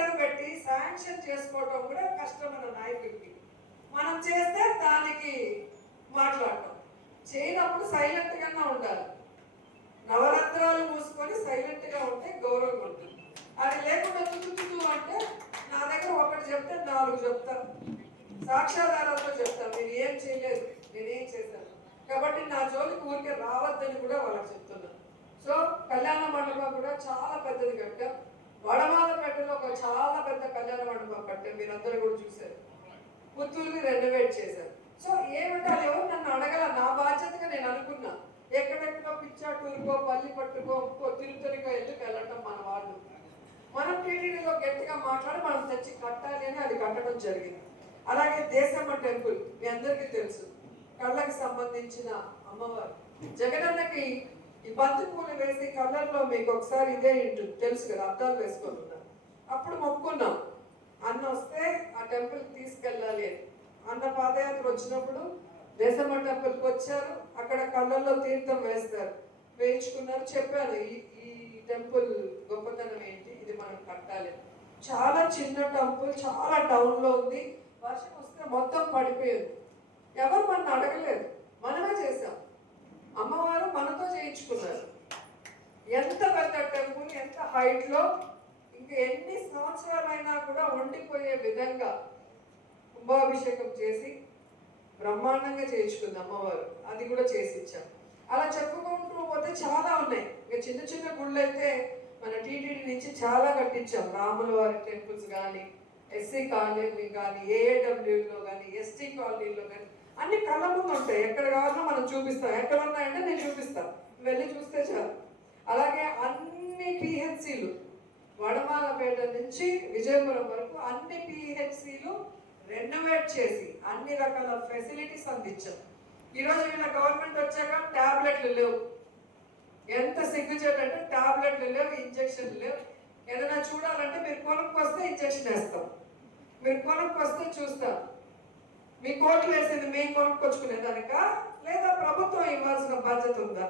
Tender పెట్టి sanction చేసుకోవడం కూడా కష్టం మన నాయకుడికి. మనం చేస్తే దానికి మాట్లాడటం, చేయనప్పుడు సైలెంట్గానే ఉండాలి. నవరాత్రాలు మూసుకొని సైలెంట్గా ఉంటే గౌరవం ఉంటుంది. అది లేకుండా తుతుతు అంటే నా దగ్గర ఒకటి చెప్తే 4 చెప్తాను, సాక్ష్యాధారాలతో చెప్తాను. నేను ఏం చేయలేదు, నేనేం చేశాను కాబట్టి నా జోలికి ఊరికే రావద్దని కూడా వాళ్ళకి చెప్తున్నాను. సో కళ్యాణ మండపం కూడా చాలా పెద్దది కట్టాం. వడమాలపేటలో ఒక చాలా పెద్ద కళ్యాణ మండపం కట్టాం, మీరందరూ కూడా చూశారు. పుత్తూరుని రెనోవేట్ చేశారు. సో ఏమిటో ఎవరు నన్ను అడగల, నా బాధ్యతగా నేను అనుకున్నా. ఎక్కడెక్కడో పిచ్చాటూరుకో, పల్లి పట్టుకో, తిరుపతికో ఎందుకు వెళ్ళటం మన వాళ్ళు. మనం టీటీడీలో గట్టిగా మాట్లాడి మనం తెచ్చి కట్టాలి అని అది కట్టడం జరిగింది. అలాగే దేశమ్మ టెంపుల్ మీ అందరికీ తెలుసు, కళ్ళకి సంబంధించిన అమ్మవారు. జగనన్నకి ఈ బంతి పూలు వేసి కళ్ళల్లో మీకు ఒకసారి ఇదే ఉంటుంది తెలుసు కదా, అద్దాలు వేసుకుంటున్నాం. అప్పుడు మొక్కున్నాం అన్న వస్తే ఆ టెంపుల్కి తీసుకెళ్ళాలి అని. అన్న పాదయాత్ర వచ్చినప్పుడు దేశమ్మ టెంపుల్కి వచ్చారు, అక్కడ కళ్ళల్లో తీర్థం వేస్తారు, వేయించుకున్నారు. చెప్పాను ఈ టెంపుల్ గొప్పతనం ఏంటి, ఇది మనం కట్టాలి. చాలా చిన్న టెంపుల్, చాలా టౌన్లో ఉంది. వర్షం వస్తే మొత్తం పడిపోయేది. ఎవరు మన అడగలేదు, మనమే చేసాం. అమ్మవారు మనతో చేయించుకున్నారు. ఎంత పెద్ద టెంపుల్, ఎంత హైట్లో, ఇంకా ఎన్ని సంవత్సరాలైనా కూడా ఉండిపోయే విధంగా కుంభాభిషేకం చేసి బ్రహ్మాండంగా చేయించుకుంది అమ్మవారు. అది కూడా చేసి ఇచ్చాం. అలా చెప్పుకుంటూ పోతే చాలా ఉన్నాయి. ఇంకా చిన్న చిన్న గుళ్ళు అయితే మన టీటీడీ నుంచి చాలా కట్టించాం. రాముల వారి టెంపుల్స్ కానీ, ఎస్సీ కాలనీ కానీ, ఏఏడబ్ల్యూలో కానీ, ఎస్టీ కాలనీలో కానీ అన్ని కళ్ళ ముందు ఉంటాయి. ఎక్కడ కావాలో మనం చూపిస్తాం. ఎక్కడ ఉన్నాయంటే నేను చూపిస్తాను, వెళ్ళి చూస్తే చాలు. అలాగే అన్ని పిహెచ్సిలు వడమాలపేట నుంచి విజయపురం వరకు అన్ని పిహెచ్సిలు రెనోవేట్ చేసి అన్ని రకాల ఫెసిలిటీస్ అందించాం. ఈరోజు వీళ్ళ గవర్నమెంట్ వచ్చాక ట్యాబ్లెట్లు లేవు. ఎంత సిగ్గుచేటంటే ట్యాబ్లెట్లు లేవు, ఇంజక్షన్లు లేవు. ఏదైనా చూడాలంటే మీరు కొనుక్కొస్తే ఇంజక్షన్ వేస్తాం, మీరు కొనుక్కొస్తే చూస్తాం. మీ కోట్లు వేసేది మేము కొనుక్కొచ్చుకునేదానిక, లేదా ప్రభుత్వం ఇవ్వాల్సిన బాధ్యత ఉందా?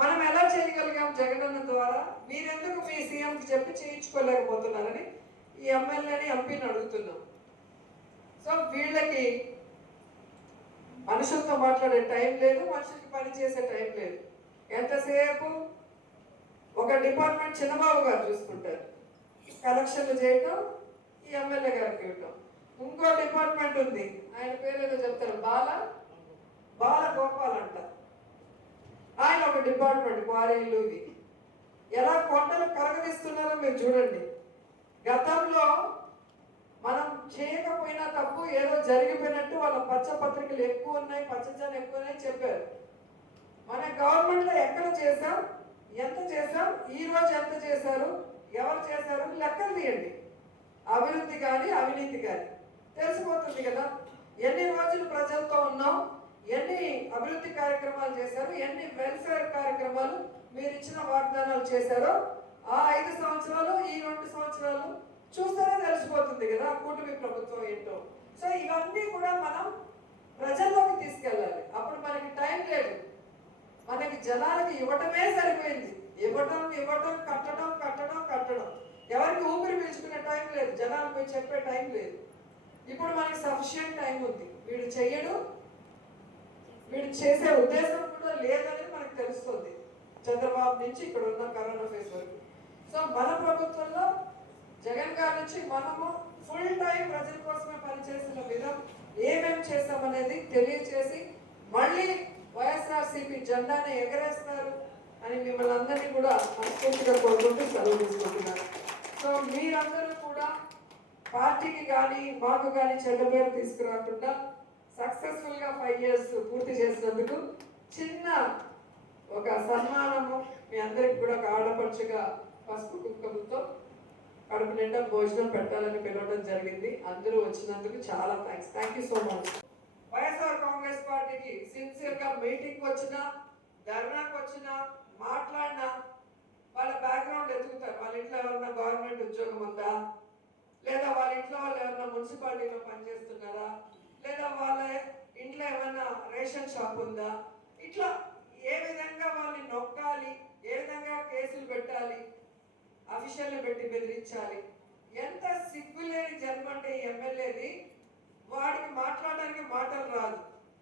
మనం ఎలా చేయగలిగాం జగనన్న ద్వారా? మీరెందుకు మీ సీఎంకి చెప్పి చేయించుకోలేకపోతున్నారని ఈ ఎమ్మెల్యేని ఎంపీని అడుగుతున్నాం. సో వీళ్ళకి మనుషులతో మాట్లాడే టైం లేదు, మనుషులకి పని చేసే టైం లేదు. ఎంతసేపు ఒక డిపార్ట్మెంట్ చిన్నబాబు గారు చూసుకుంటారు, కలెక్షన్లు చేయటం ఈ ఎమ్మెల్యే గారికి ఇవ్వటం. ఇంకో డిపార్ట్మెంట్ ఉంది, ఆయన పేరు ఏదో చెప్తారు, బాల గోపాల్ అంట. ఆయన ఒక డిపార్ట్మెంట్, క్వారీలు ఇవి ఎలా కొండలు కరగదీస్తున్నారో మీరు చూడండి. గతంలో మనం చేయకపోయినా తప్పు ఏదో జరిగిపోయినట్టు వాళ్ళ పచ్చపత్రికలు ఎక్కువ ఉన్నాయి, పచ్చజనం ఎక్కువ ఉన్నాయి చెప్పారు. మన గవర్నమెంట్లో ఎక్కడ చేశాం, ఎంత చేశాం, ఈ రోజు ఎంత చేశారు, ఎవరు చేశారు లెక్కలు తీయండి. అభివృద్ధి కానీ అవినీతి కానీ తెలిసిపోతుంది కదా. ఎన్ని రోజులు ప్రజలతో ఉన్నాం, ఎన్ని అభివృద్ధి కార్యక్రమాలు చేశారు, ఎన్ని వెల్ఫేర్ కార్యక్రమాలు మీరు ఇచ్చిన వాగ్దానాలు చేశారో ఆ 5 సంవత్సరాలు, ఈ 2 సంవత్సరాలు చూస్తేనే తెలిసిపోతుంది కదా కూటమి ప్రభుత్వం ఏంటో. సో ఇవన్నీ కూడా మనం ప్రజల్లోకి తీసుకెళ్ళాలి. అప్పుడు మనకి టైం లేదు, మనకి జనాలకి ఇవ్వటమే సరిపోయింది. ఇవ్వటం కట్టడం. ఎవరికి ఊపిరి పీల్చుకునే టైం లేదు, జనాలకు చెప్పే టైం లేదు. ఇప్పుడు మనకి సఫిషియంట్ టైం ఉంది. వీడు చెయ్యడు, వీడు చేసే ఉద్దేశం కూడా లేదనేది మనకు తెలుస్తుంది, చంద్రబాబు నుంచి ఇక్కడ ఉన్న కరోనా ఫేస్ వరకు. సో మన ప్రభుత్వంలో జగన్ గారి నుంచి మనము ఫుల్ టైం ప్రజల కోసమే పనిచేసిన విధం ఏమేమి చేస్తామనేది తెలియచేసి మళ్ళీ వైఎస్ఆర్సీపీ జెండాని ఎగరేస్తారు అని మిమ్మల్ని అందరినీ కూడా మనస్ఫూర్తిగా కోరుకుంటూ సెలవు తీసుకుంటున్నారు. సో మీరందరూ కూడా పార్టీకి కానీ మాకు కానీ చెడ్డ పేరు తీసుకురాకుండా సక్సెస్ఫుల్గా 5 years పూర్తి చేసినందుకు చిన్న ఒక సన్మానము మీ అందరికి కూడా ఒక ఆడపడుచుగా పసుపు కుంకుమతో కడుపు నిండా భోజనం పెట్టాలని పిలవడం జరిగింది. అందరూ వచ్చినందుకు చాలా thanks. Thank you so much. YSR Congress పార్టీకి సిన్సియర్గా మీటింగ్ వచ్చినా, ధర్నాకు వచ్చినా, మాట్లాడినా వాళ్ళ బ్యాక్గ్రౌండ్ ఎదుగుతారు. వాళ్ళ ఇంట్లో ఎవరన్నా గవర్నమెంట్ ఉద్యోగం ఉందా, లేదా వాళ్ళ ఇంట్లో వాళ్ళు ఎవరన్నా మున్సిపాలిటీలో పనిచేస్తున్నారా, లేదా వాళ్ళ ఇంట్లో ఏమైనా రేషన్ షాప్ ఉందా, ఇట్లా ఏ విధంగా వాళ్ళని నొక్కాలి, ఏ విధంగా కేసులు పెట్టాలి అఫీషియల్ని పెట్టి బెదిరించాలి. ఎంత సిగ్గులేని జన్మ అంటే ఈ ఎమ్మెల్యేది. వాడికి మాట్లాడడానికి మాటలు రాదు,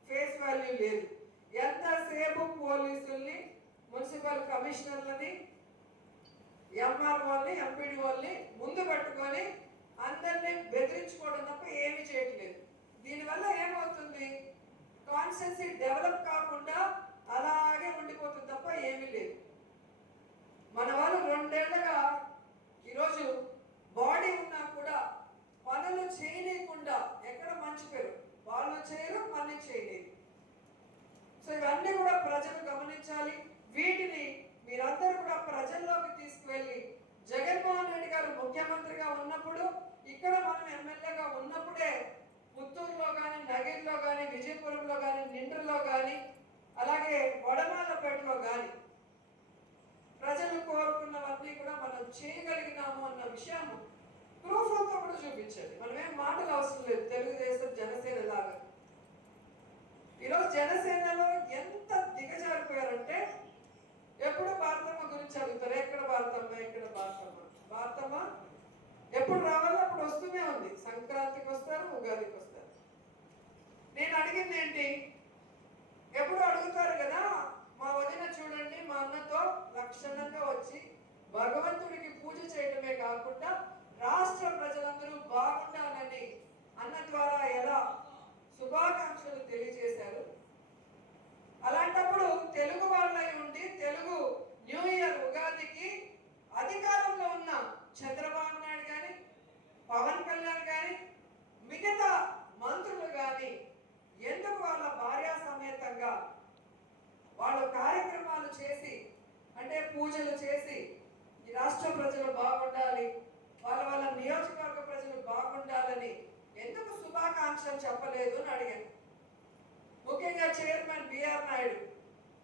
ఫేస్ వాల్యూ లేదు. ఎంతసేపు పోలీసుల్ని, మున్సిపల్ కమిషనర్లని, ఎంఆర్ఓల్ని, ఎంపీడీఓల్ని ముందు పట్టుకొని అందరినీ బెదిరించుకోవడం తప్ప ఏమీ చేయట్లేదు. దీనివల్ల ఏమవుతుంది? కాన్స్టిట్యున్సీ డెవలప్ కాకుండా అలాగే ఉండిపోతుంది తప్ప ఏమీ లేదు. మన వాళ్ళు 2 ఏళ్లుగా ఈరోజు బాడీ ఉన్నా కూడా పనులు చేయలేకుండా ఎక్కడ మంచి పేరు వాళ్ళు చేయరు, పని చేయలేదు. సో ఇవన్నీ కూడా ప్రజలు గమనించాలి. వీటిని మీరందరూ కూడా ప్రజల్లోకి తీసుకువెళ్ళి, జగన్మోహన్ రెడ్డి గారు ముఖ్యమంత్రిగా ఉన్నప్పుడు, ఇక్కడ మనం ఎమ్మెల్యేగా ఉన్నప్పుడే పుత్తూరులో కానీ, నగిరిలో కానీ, విజయపురంలో కానీ, నిండ్రులో కానీ, అలాగే వడమాలపేటలో కానీ ప్రజలు కోరుకున్నవన్నీ కూడా మనం చేయగలిగినాము అన్న విషయం ప్రూఫ్తో కూడా చూపించండి. మనమేం మాటలు అవసరం లేదు. తెలుగుదేశం, జనసేన లాగా ఈరోజు జనసేనలో ఎంత దిగజారిపోయారంటే ఎప్పుడు భారతమ్మ గురించి అడుగుతారు. ఎక్కడ భారతమ్మ, ఎక్కడ భారతమ్మ? భారతమ్మ ఎప్పుడు రావాలో అప్పుడు వస్తూనే ఉంది. సంక్రాంతికి వస్తారు, ఉగాదికి వస్తారు. నేను అడిగింది ఏంటి? ఎప్పుడు అడుగుతారు కదా, మా వదిన చూడండి మా అన్నతో లక్షణంగా వచ్చి భగవంతుడికి పూజ చేయడమే కాకుండా రాష్ట్ర ప్రజలందరూ బాగుండాలని అన్న ద్వారా ఎలా శుభాకాంక్షలు తెలియజేశారు. అలాంటప్పుడు తెలుగు వాళ్ళై ఉండి తెలుగు న్యూ ఇయర్ ఉగాదికి అధికారంలో ఉన్న చంద్రబాబు నాయుడు కానీ, పవన్ కళ్యాణ్ కానీ, మిగతా మంత్రులు కానీ ఎందుకు వాళ్ళ భార్యా సమేతంగా వాళ్ళు కార్యక్రమాలు చేసి, అంటే పూజలు చేసి ఈ రాష్ట్ర ప్రజలు బాగుండాలి, వాళ్ళ నియోజకవర్గ ప్రజలు బాగుండాలని ఎందుకు శుభాకాంక్షలు చెప్పలేదు అని అడిగాను. ముఖ్యంగా చైర్మన్ బిఆర్ నాయుడు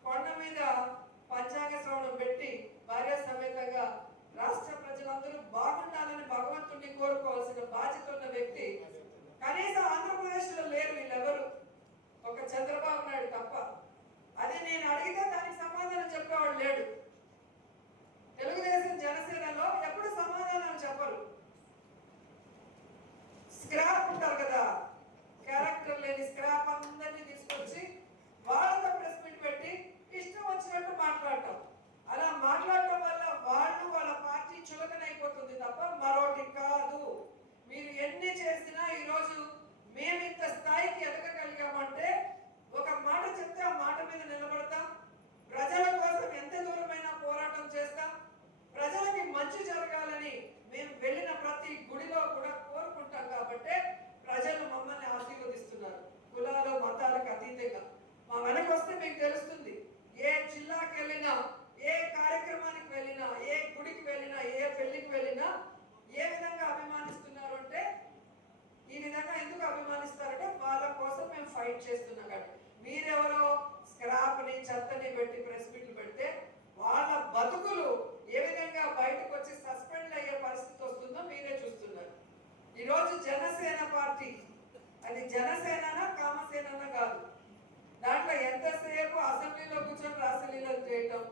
కొండ మీద పంచాంగ శ్రవణం పెట్టి భార్య సమేతంగా రాష్ట్ర ప్రజలందరూ బాగుండాలని భగవంతుడిని కోరుకోవాల్సిన బాధ్యత ఉన్న వ్యక్తి కనీసం ఆంధ్రప్రదేశ్ లో లేరు వీళ్ళెవరు, ఒక చంద్రబాబు నాయుడు తప్ప. అది నేను అడిగితే దానికి సమాధానం చెప్పేవాడు లేడు. తెలుగుదేశం, జనసేనలో ఎప్పుడు సమాధానం చెప్పరు. స్క్రాప్ ఉంటారు కదా, క్యారెక్టర్ లేని స్క్రాప్ అందరినీ తీసుకొచ్చి వాళ్ళతో ప్రెస్ మీట్ పెట్టి ఇష్టం వచ్చినట్టు మాట్లాడటం. అలా మాట్లాడటం వల్ల వాళ్ళు వాళ్ళ పార్టీ చులకనైపోతుంది తప్ప మరోటి కాదు. మీరు ఎన్ని చేసినా ఈరోజు మేము ఇంత స్థాయికి ఎదగగలిగామంటే ఒక మాట చెప్తే ఆ మాట మీద నిలబడతాం. ప్రజల కోసం ఎంత దూరమైనా పోరాటం చేస్తాం. ప్రజలకి మంచి జరగాలని మేము వెళ్ళిన ప్రతి గుడిలో కూడా కోరుకుంటాం. కాబట్టి ప్రజలు మమ్మల్ని ఆశీర్వదిస్తున్నారు. కులాలు, మతాలకు అతీతంగా మా వెనక వస్తే మీకు తెలుస్తుంది. ఏ జిల్లాకి వెళ్ళినా, ఏ కార్యక్రమానికి వెళ్ళినా, ఏ గుడికి వెళ్ళినా, ఏ పెళ్లికి వెళ్ళినా ఏ విధంగా అభిమానిస్తున్నారు అంటే, ఈ విధంగా ఎందుకు అభిమానిస్తారంటే వాళ్ళ కోసం మేము ఫైట్ చేస్తున్నాం. కాబట్టి మీరెవరో స్క్రాప్ని, చెత్తని పెట్టి ప్రెస్ మీట్లు పెడితే వాళ్ళ బతుకులు ఏ విధంగా బయటకు వచ్చి సస్పెండ్ అయ్యే పరిస్థితి వస్తుందో మీరే చూస్తున్నారు. ఈరోజు జనసేన పార్టీ, అది జనసేననా కామసేననా కాదు. దాంట్లో ఎంతసేపు అసెంబ్లీలో కూర్చొని రాసలీలలు చేయటం,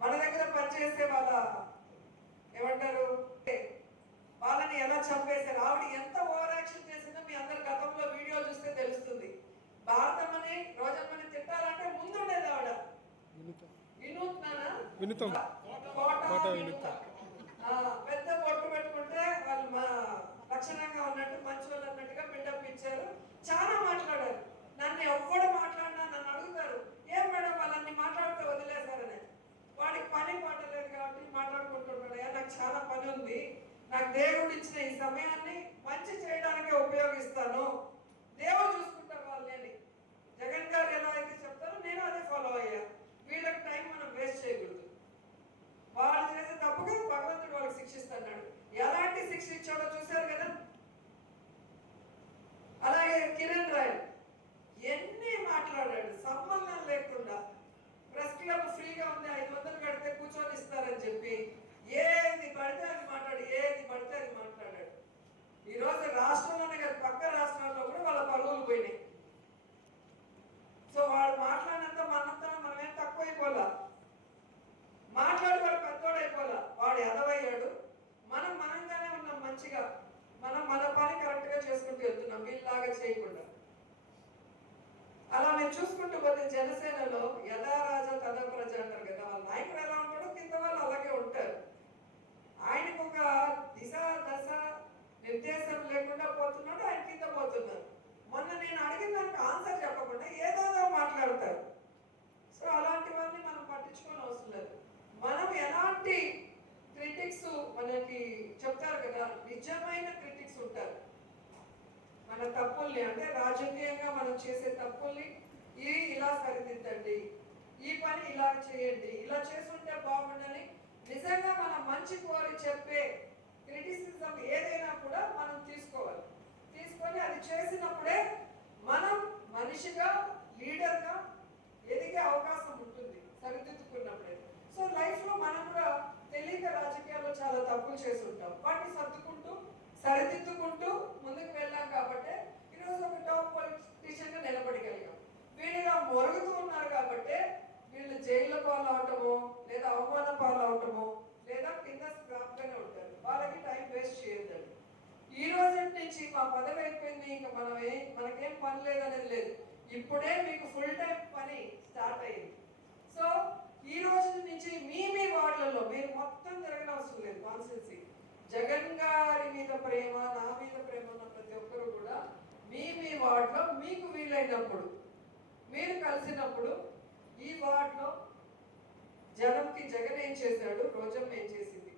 మన దగ్గర పనిచేసే వాళ్ళ ఏమంటారు వాళ్ళని ఎలా చంపేశారు. ఆవిడ ఎంత ఓవర్ యాక్షన్ చేసిందో మీ అందరు గతంలో వీడియో చూస్తే తెలుస్తుంది. భారతమ్మని, రోజమ్మని తిట్టాలంటే ముందుండేది ఆవిడ పెద్ద పొట్టు పెట్టుకుంటే వాళ్ళు మా లక్షణంగా ఉన్నట్టు మంచి వాళ్ళు అన్నట్టుగా బిల్డప్ ఇచ్చారు. చాలా మాట్లాడారు. నన్ను ఎవ్వడు మాట్లాడినా నన్ను అడుగుతారు, ఏం మేడం వాళ్ళని మాట్లాడితే వదిలేశారని. వాడికి పని పడలేదు కాబట్టి మాట్లాడుకుంటున్నాడు. నాకు చాలా పని ఉంది, నాకు దేవుడు ఇచ్చిన ఈ సమయాన్ని మంచి చేయడానికే ఉపయోగిస్తాను, దేవుడు చూసుకుంటారు వాళ్ళని. జగన్ గారు ఎలా అయితే చెప్తారో నేను అదే ఫాలో అయ్యా. వీళ్ళకి టైం మనం వేస్ట్ చేయకూడదు. వాళ్ళు చేసే తప్పుగా భగవంతుడు వాళ్ళకి శిక్షిస్తున్నాడు. ఎలాంటి శిక్ష ఇచ్చాడో చూశారు కదా. అలాగే కిరణ్ రాయ్ ఎన్ని మాట్లాడాడు సంబంధం లేకుండా. ప్రెస్ క్లబ్ ఫ్రీగా ఉంది, 500 కడితే కూర్చొని ఇస్తారని చెప్పి ఏది పడితే అది మాట్లాడాడు. ఈరోజు రాష్ట్రంలోనే కాదు, పక్క రాష్ట్రాల్లో కూడా వాళ్ళ పరువులు పోయినాయి. సో వాడు మాట్లాడినంత మనంతా మనమేం తక్కువైపోలా. మాట్లాడి వాడు పెద్దోడైపోయి చెప్తారు కదా, నిజమైన క్రిటిక్స్ ఉంటారు. మన తప్పుల్ని అంటే రాజకీయంగా మనం చేసే తప్పుల్ని ఇలా సరిదిద్దండి, ఈ పని ఇలా చేయండి, ఇలా చేస్తుంటే బాగుండని నిజంగా మనం మంచి కోరి చెప్పే క్రిటిసిజం ఏదైనా కూడా మనం తీసుకోవాలి. తీసుకొని అది చేసినప్పుడే మనం మనిషిగా లీడర్గా ఎదిగే అవకాశం ఉంటుంది, సరిదిద్దుకున్నప్పుడే. సో లైఫ్లో మనం కూడా తెలియక రాజకీయాల్లో చాలా తప్పులు చేసి ఉంటాం. వాటిని సర్దుకుంటూ సరిదిద్దుకుంటూ ముందుకు వెళ్ళాం కాబట్టి ఈరోజు ఒక టాప్ పొలిటీషియన్గా నిలబడగలిగాం. వీళ్ళు ఇలా మొరుగుతూ ఉన్నారు కాబట్టి వీళ్ళు జైల్లో పాలవటమో లేదా అవమాన పాలవటమో లేదా కింద స్క్రాప్గానే ఉంటారు. వాళ్ళకి టైం వేస్ట్ చేయొద్దండి. ఈ రోజు నుంచి మా పదవి అయిపోయింది, ఇంకా మనకేం పని లేదనేది లేదు. ఇప్పుడే మీకు ఫుల్ టైం పని స్టార్ట్ అయ్యింది. సో ఈ రోజు నుంచి మీ వార్డులలో మీరు మొత్తం తిరగనవసరం లేదు. కాన్స్టిట్యున్సీ జగన్ గారి మీద ప్రేమ, నా మీద ప్రేమ ఉన్న ప్రతి ఒక్కరు కూడా మీ వార్డులో మీకు వీలైనప్పుడు మీరు కలిసినప్పుడు ఈ వార్డులో జనంకి జగన్ ఏం చేశాడు, రోజమ్మ ఏం చేసింది,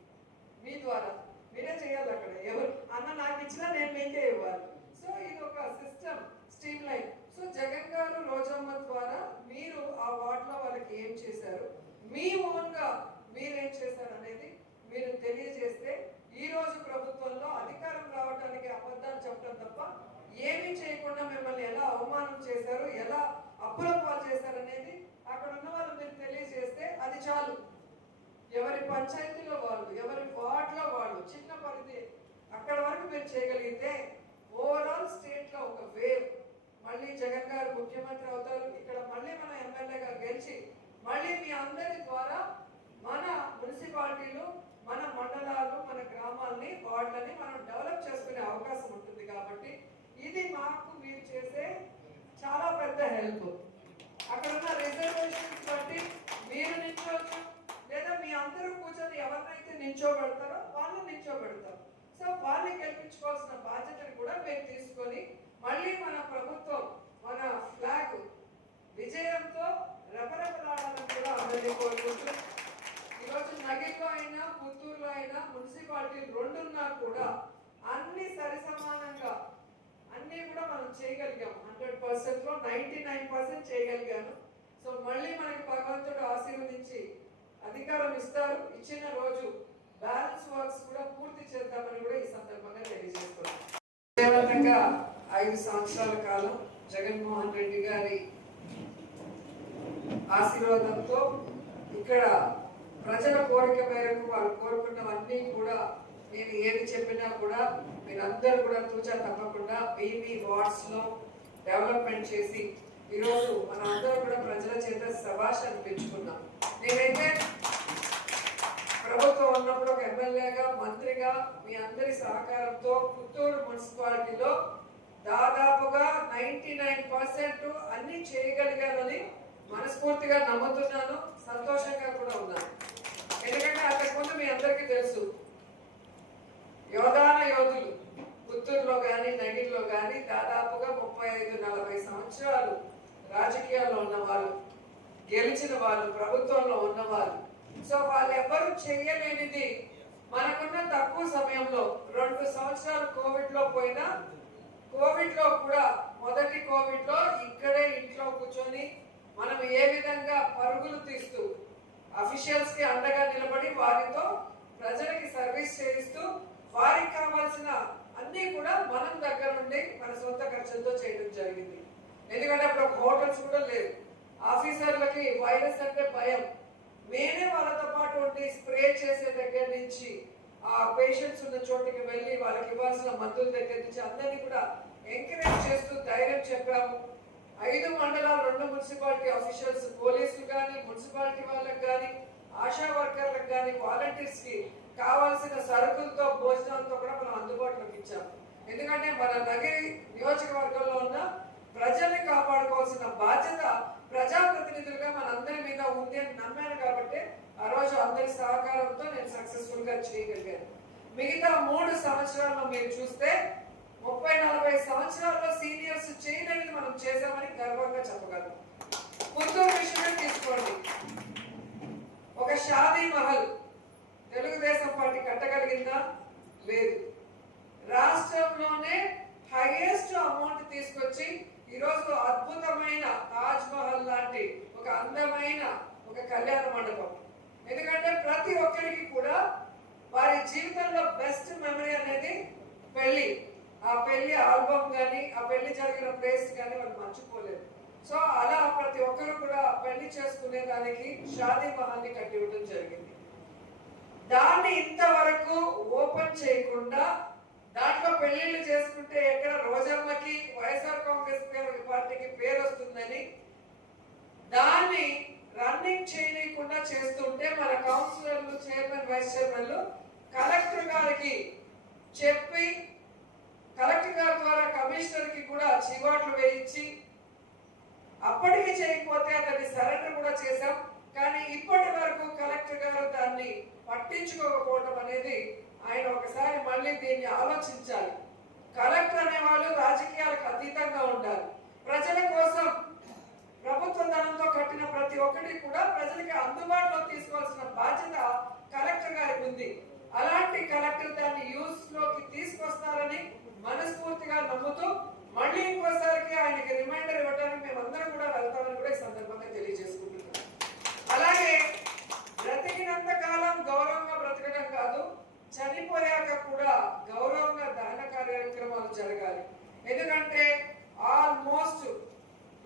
మీ ద్వారా మీరే చేయాలి. అక్కడ ఎవరు అన్న నాకు ఇచ్చినా నేను మీకే ఇవ్వాలి. సో ఇది ఒక system, stream line. So Jagan గారు రోజమ్మ ద్వారా మీరు ఆ వార్డులో వాళ్ళకి ఏం చేశారు, మీ ఓన్గా మీరేం చేశారు అనేది మీరు తెలియజేస్తే ఈ రోజు ప్రభుత్వంలో అధికారం రావడానికి అబద్ధాలు చెప్పడం తప్ప ఏమీ చేయకుండా మిమ్మల్ని ఎలా అవమానం చేశారు, ఎలా అప్పుల పాలు చేశారు అనేది అక్కడ ఉన్న వాళ్ళు మీరు తెలియజేస్తే అది చాలు. ఎవరి పంచాయతీలో వాళ్ళు, ఎవరి వార్డులో వాళ్ళు, చిన్న పరిధి అక్కడ వరకు మీరు చేయగలిగితే ఓవరాల్ స్టేట్ లో ఒక వేవ్. మళ్ళీ జగన్ గారు ముఖ్యమంత్రి అవుతారు. ఇక్కడ మళ్ళీ మన ఎమ్మెల్యేగా గెలిచి మళ్ళీ మీ అందరి ద్వారా మన మున్సిపాలిటీలు, మన మండలాలు, మన గ్రామాలని, వార్డులని మనం డెవలప్ చేసుకునే అవకాశం ఉంటుంది. కాబట్టి ఇది మాకు మీరు చేసే చాలా పెద్ద హెల్ప్. అక్కడ ఉన్న రిజర్వేషన్స్ బట్టి మీరు నిల్చోవచ్చు, లేదా మీ అందరూ కూర్చొని ఎవరినైతే నిల్చోబెడతారో వాళ్ళు నిల్చోబెడతారు. సో వాళ్ళని గెలిపించుకోవాల్సిన బాధ్యతను కూడా మేము తీసుకొని మళ్ళీ మన ప్రభుత్వం, మన ఫ్లాగ్ విజయంతో రెపరెపలాడాలని కూడా అందరినీ కోరుకుంటూ, ఈరోజు నగిరిలో అయినా పుత్తూరులో అయినా మున్సిపాలిటీలు రెండున్నా కూడా అన్ని సరిసమానంగా అన్నీ కూడా మనం చేయగలిగాం. 100%లో 99% చేయగలిగాను. సో మళ్ళీ మనకి భగవంతుడు ఆశీర్వదించి అధికారం ఇస్తారు. ఇచ్చిన రోజు బ్యాలెన్స్ వర్క్స్ కూడా పూర్తి చేద్దామని కూడా ఈ సందర్భంగా తెలియజేస్తున్నాం. విజయవంతంగా 5 సంవత్సరాల కాలం జగన్మోహన్ రెడ్డి గారి ఆశీర్వాదంతో ఇక్కడ ప్రజల కోరిక మేరకు వాళ్ళు కోరుకున్నవన్నీ కూడా నేను ఏది చెప్పినా కూడా మీరందరూ కూడా తూచా తప్పకుండా మీ వార్డ్స్ లో డెవలప్మెంట్ చేసి ఈరోజు మన అందరూ కూడా ప్రజల చేత శభాష్ అనిపించుకున్నాం. నేనైతే ప్రభుత్వం ఉన్నప్పుడు ఒక ఎమ్మెల్యేగా, మంత్రిగా మీ అందరి సహకారంతో పుత్తూరు మున్సిపాలిటీలో దాదాపుగా 99% అన్ని చేయగలిగానని మనస్ఫూర్తిగా నమ్ముతున్నాను. సంతోషంగా కూడా ఉన్నాను. ఎందుకంటే అంతకుముందు మీ అందరికీ తెలుసు, యోధాన యోధులు పుత్తూరులో కానీ నగిరిలో కానీ దాదాపుగా 35-40 సంవత్సరాలు రాజకీయాల్లో ఉన్నవాళ్ళు, గెలిచిన వాళ్ళు, ప్రభుత్వంలో ఉన్నవాళ్ళు. సో వాళ్ళు ఎవరు చేయలేనిది మనకున్న తక్కువ సమయంలో 2 సంవత్సరాలు కోవిడ్ లో పోయినా, కోవిడ్ లో కూడా మొదటి కోవిడ్ లో ఇక్కడే ఇంట్లో కూర్చొని మనం ఏ విధంగా పరుగులు తీస్తూ అఫీషియల్స్ కి అండగా నిలబడి వారితో ప్రజలకి సర్వీస్ చేయిస్తూ వారికి కావాల్సిన అన్ని కూడా మనం దగ్గర నుండి మన సొంత ఖర్చులతో చేయడం జరిగింది. ఎందుకంటే అప్పుడు హోటల్స్ కూడా లేవు. ఆఫీసర్లకి వైరస్ అంటే భయం. మేమే వాళ్ళతో పాటు ఉండి స్ప్రే చేసే దగ్గర నుంచి ఆ పేషెంట్స్ ఉన్న చోటికి వెళ్ళి వాళ్ళకి ఇవ్వాల్సిన మందుల దగ్గర నుంచి అందరినీ కూడా ఎంకరేజ్ చేస్తూ ధైర్యం చెప్పాము. 5 మండలాలు, 2 మున్సిపాలిటీ ఆఫీషియల్స్, పోలీసులు కానీ, మున్సిపాలిటీ వాళ్ళకి కానీ, ఆశా వర్కర్లకు కానీ, వాలంటీర్స్ కి కావాల్సిన సరుకులతో, భోజనాలతో కూడా మనం అందుబాటులోకి ఇచ్చాము. ఎందుకంటే మన నగిరి నియోజకవర్గంలో ఉన్న ప్రజల్ని కాపాడుకోవాల్సిన బాధ్యత ప్రజాప్రతినిధులుగా మనందరి మీద ఉంది అని నమ్మాను. కాబట్టి ఆ రోజు అందరి సహకారంతో నేను సక్సెస్ఫుల్ గా చేయగలిగాను. మిగతా 3 సంవత్సరాల్లో మీరు చూస్తే 30-40 సంవత్సరాల్లో సీనియర్స్ చేయలేని మనం చేశామని గర్వంగా చెప్పగలం. పుత్తూరు విషయమే తీసుకోండి. ఒక షాదీ మహల్ తెలుగుదేశం పార్టీ కట్టగలిగిందా? లేదు. రాష్ట్రంలోనే హైయెస్ట్ అమౌంట్ తీసుకొచ్చి ఈరోజు అద్భుతమైన తాజ్ మహల్ లాంటి ఒక అందమైన ఒక కళ్యాణ మండపం. ఎందుకంటే ప్రతి ఒక్కరికి కూడా వారి జీవితంలో బెస్ట్ మెమరీ అనేది పెళ్లి. ఆ పెళ్లి ఆల్బమ్ కానీ ఆ పెళ్లి జరిగిన ప్లేస్ కానీ వాళ్ళు మర్చిపోలేదు. సో అలా ప్రతి ఒక్కరు కూడా పెళ్లి చేసుకునే దానికి షాదీ మహల్ని కట్టి ఇవ్వడం జరిగింది. దాన్ని ఇంతవరకు ఓపెన్ చేయకుండా దాంట్లో పెళ్లిళ్ళు చేసుకుంటే ఎక్కడ రోజమ్మకి వైఎస్ఆర్ కాంగ్రెస్ పార్టీకి పేరు వస్తుందని దాన్ని రన్నింగ్ చేయకుండా చేస్తుంటే మన కౌన్సిలర్లు, చైర్మన్, వైస్ చైర్మన్లు కలెక్టర్ గారికి చెప్పి కలెక్టర్ గారి ద్వారా కమిషనర్ కి కూడా చివాట్లు వేయించి అప్పటికి చేయకపోతే అతన్ని సరెండర్ కూడా చేశాం. కానీ ఇప్పటి వరకు కలెక్టర్ గారు దాన్ని పట్టించుకోకపోవడం అనేది ఆయన ఒకసారి మళ్ళీ దీన్ని ఆలోచించాలి. కలెక్టర్ అనే వాళ్ళు రాజకీయాలకు అతీతంగా ఉండాలి. ప్రజల కోసం ప్రభుత్వ ధనంతో కట్టిన ప్రతి ఒక్కటి కూడా ప్రజలకి అందుబాటులో తీసుకోవాల్సిన బాధ్యత కలెక్టర్ గారికి ఉంది. అలాంటి కలెక్టర్ దాన్ని యూస్ లోకి తీసుకొస్తారని మనస్ఫూర్తిగా నమ్ముతూ మళ్ళీ ఇంకోసారికి ఆయనకి రిమైండర్ ఇవ్వడానికి మేమందరం కూడా వెళ్తామని కూడా ఈ సందర్భంగా తెలియజేసుకుంటున్నాం. అలాగే బ్రతికినంత కాలం గౌరవంగా బ్రతకడం కాదు, చనిపోయాక కూడా గౌరవంగా దహన కార్యక్రమాలు జరగాలి. ఎందుకంటే ఆల్మోస్ట్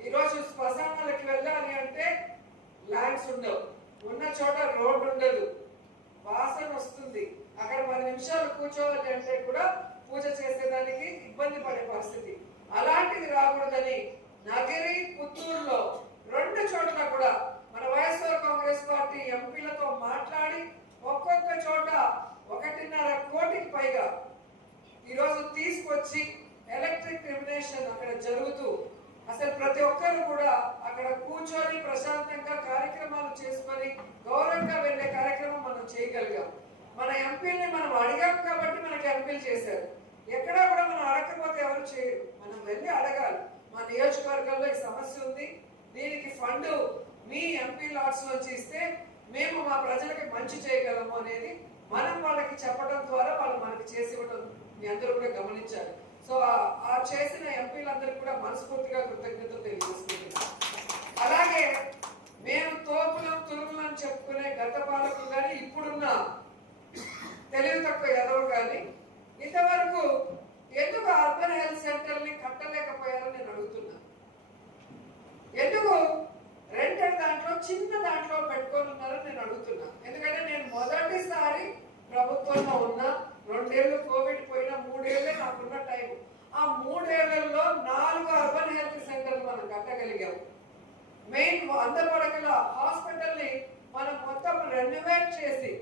ఈరోజు శ్మశానాలకు వెళ్ళాలి అంటే ల్యాండ్స్ ఉండవు, ఉన్న చోట రోడ్డు ఉండదు, వాసన వస్తుంది, అక్కడ 10 నిమిషాలు కూర్చోవాలి అంటే కూడా పూజ చేసేదానికి ఇబ్బంది పడే పరిస్థితి. అలాంటిది రాకూడదని నగిరి, పుత్తూరులో 2 చోట్ల కూడా మన వైఎస్ఆర్ కాంగ్రెస్ పార్టీ ఎంపీలతో మాట్లాడి ఒక్కొక్క చోట 1.5 కోటికి పైగా ఈరోజు తీసుకొచ్చి ఎలక్ట్రిక్ రిమినేషన్ అక్కడ జరుగుతూ అసలు ప్రతి ఒక్కరు కూడా అక్కడ కూర్చొని ప్రశాంతంగా కార్యక్రమాలు చేసుకొని గౌరవంగా వెళ్ళే కార్యక్రమం మనం చేయగలిగాం. మన ఎంపీని మనం అడిగాం కాబట్టి మనకి ఎంపీలు చేశారు. ఎక్కడా కూడా మనం అడగకపోతే ఎవరు చేయరు, మనం వెళ్ళి అడగాలి. మా నియోజకవర్గంలో ఈ సమస్య ఉంది, దీనికి ఫండ్ మీ ఎంపీ లాట్స్ నుంచి ఇస్తే మేము మా ప్రజలకి మంచి చేయగలము అనేది మనం వాళ్ళకి చెప్పడం ద్వారా వాళ్ళు మనకి చేసి ఇవ్వడం మీ అందరూ కూడా గమనించాలి. సో ఆ చేసిన ఎంపీలందరికీ కూడా మనస్ఫూర్తిగా కృతజ్ఞతలు తెలియజేసుకుంటున్నాం. అలాగే మేము తోపులం తురుములను చెప్పుకునే గత పాలకులు కానీ ఇప్పుడున్న తెలివి తక్కువ ఎదవ కానీ ఇంతవరకు ఎందుకు అర్బన్ హెల్త్ సెంటర్ ని కట్టలేకపోయారని నేను అడుగుతున్నా. ఎందుకు రెంటెడ్ దాంట్లో చిన్న దాంట్లో పెట్టుకొని ఉన్నారని నేను అడుగుతున్నా. ఎందుకంటే నేను మొదటిసారి ప్రభుత్వంలో ఉన్నా, 2 ఏళ్ళు కోవిడ్ పోయినా, 3 ఏళ్ళే నాకున్న టైం. ఆ 3 ఏళ్లలో 4 అర్బన్ హెల్త్ సెంటర్లు మనం కట్టగలిగాం. మెయిన్ 100 పడకల హాస్పిటల్ ని మనం మొత్తం రెనోవేట్ చేసి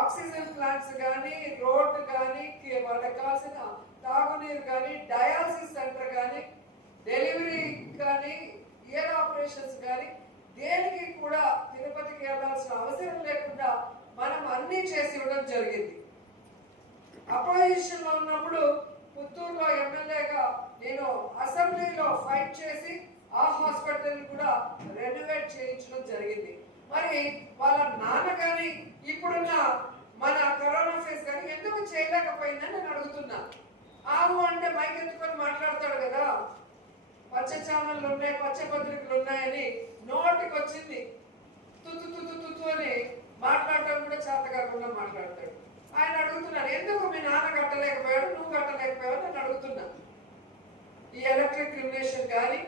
ఆక్సిజన్ ప్లాంట్స్ కానీ, రోడ్డు కానీ, వాళ్ళకి కావాల్సిన తాగునీరు కానీ, డయాలసిస్ సెంటర్ కానీ, డెలివరీ కానీ, ఇయర్ ఆపరేషన్స్ కానీ దేనికి కూడా తిరుపతికి వెళ్ళాల్సిన అవసరం లేకుండా మనం అన్ని చేసి ఇవ్వడం జరిగింది. అపోజిషన్ లో ఉన్నప్పుడు పుత్తూరులో ఎమ్మెల్యేగా నేను అసెంబ్లీలో ఫైట్ చేసి ఆ హాస్పిటల్ కూడా రెనోవేట్ చేయించడం జరిగింది. మరి వాళ్ళ నాన్న కానీ ఇప్పుడున్న మన కరోనా ఫేస్ కానీ ఎందుకు చేయలేకపోయిందని నేను అడుగుతున్నా. ఆవు అంటే మైక్ ఎత్తుకొని మాట్లాడతాడు కదా, పచ్చ ఛానళ్ళు ఉన్నాయి, పచ్చ పత్రికలు ఉన్నాయని నోటికి వచ్చింది తుతు తుతు తుతు అని మాట్లాడటం కూడా చేత కాకుండా మాట్లాడతాడు. ఆయన అడుగుతున్నారు, ఎందుకు మీ నాన్న కట్టలేకపోయాడు, నువ్వు కట్టలేకపోయావు అని అడుగుతున్నా. ఈ ఎలక్ట్రిక్ రిమినేషన్ కానీ,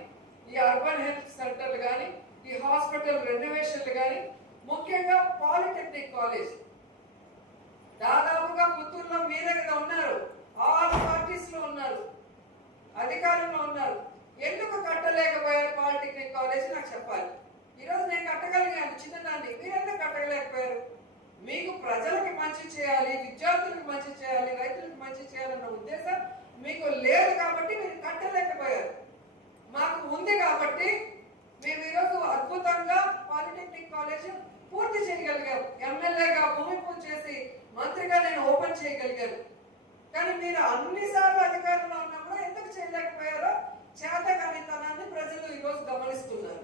ఈ అర్బన్ హెల్త్ సెంటర్లు కానీ, ఈ హాస్పిటల్ రెనోవేషన్లు కానీ, ముఖ్యంగా పాలిటెక్నిక్ కాలేజ్ దాదాపుగా పుత్తూరులో మీరే కదా ఉన్నారు, ఆల్ పార్టీస్ లో ఉన్నారు, అధికారంలో ఉన్నారు. ఎందుకు కట్టలేకపోయారు పాలిటెక్నిక్ కాలేజ్ నాకు చెప్పాలి. ఈరోజు నేను కట్టగలిగాను చిన్నదాన్ని, మీరెందుకు కట్టలేకపోయారు? మీకు ప్రజలకి మంచి చేయాలి, విద్యార్థులకు మంచి చేయాలి, రైతులకు మంచి చేయాలన్న ఉద్దేశం మీకు లేదు కాబట్టి మీరు కట్టలేకపోయారు. మాకు ఉంది కాబట్టి మేము ఈరోజు అద్భుతంగా పాలిటెక్నిక్ కాలేజ్ పూర్తి చేయగలిగాం. ఎమ్మెల్యేగా భూమి పూజ చేసి మంత్రిగా నేను ఓపెన్ చేయగలిగాను. కానీ మీరు అన్నిసార్లు అధికారంలో ఉన్నప్పుడు ఎందుకు చేయలేకపోయారో చేతకానితనాన్ని ప్రజలు ఈరోజు గమనిస్తున్నారు.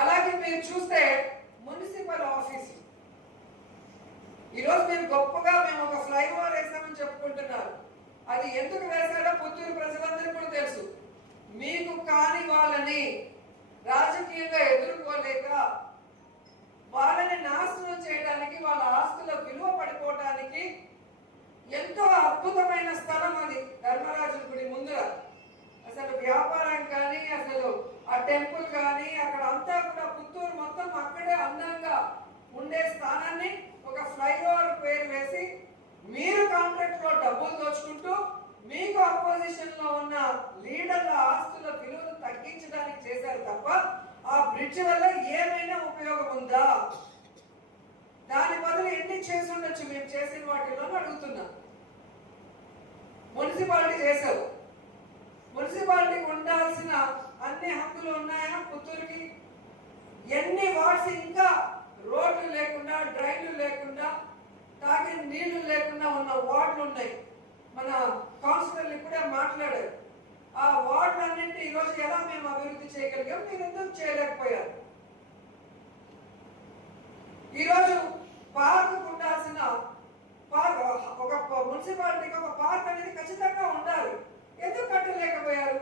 అలాగే మీరు చూస్తే మున్సిపల్ ఆఫీసు ఈరోజు మేము గొప్పగా మేము ఒక ఫ్లైఓవర్ వేసామని ఎందుకు వేశాడో పుత్తూరు ప్రజలందరికీ కూడా తెలుసు. మీకు కాని వాళ్ళని రాజకీయంగా ఎదుర్కోలేక వాళ్ళని నాశనం చేయడానికి, వాళ్ళ ఆస్తుల విలువ పడిపోవడానికి ఎంతో అద్భుతమైన స్థలం అది ధర్మరాజుల గుడి ముందర. అసలు వ్యాపారం కానీ, అసలు ఆ టెంపుల్ కానీ, అక్కడ అంతా కూడా పుత్తూరు మొత్తం అక్కడే అందంగా ఉండే స్థానాన్ని ఒక ఫ్లైఓవర్ పేరు వేసి మీరు కాంట్రాక్ట్ లో డబ్బులు దోచుకుంటూ మీకు అపోజిషన్ లో ఉన్న లీడర్ల ఆస్తుల విలువను తగ్గించడానికి చేశారు తప్ప ఆ బ్రిడ్జ్ వల్ల ఏమైనా ఉపయోగం ఉందా? దాని బదులు ఎన్ని చేసి ఉండొచ్చు మేము చేసిన వాటిలో అడుగుతున్నా. మున్సిపాలిటీ చేశారు. మున్సిపాలిటీకి ఉండాల్సిన అన్ని హక్కులు ఉన్నాయా పుత్తూరుకి? ఎన్ని వార్డ్స్ ఇంకా రోడ్లు లేకుండా, డ్రైన్లు లేకుండా, తాగే నీళ్లు లేకుండా ఉన్న వార్డులు ఉన్నాయి. మన కౌన్సిలర్లు ఇప్పుడే మాట్లాడారు. ఆ వార్డులన్నింటినీ ఈరోజు ఎలా మేము అభివృద్ధి చేయగలిగాం, మీరు ఎందుకు చేయలేకపోయారు? ఈరోజు పార్కు ఉండాల్సిన ఒక మున్సిపాలిటీకి ఒక పార్క్ అనేది ఖచ్చితంగా ఉండాలి. ఎందుకు కట్టలేకపోయారు?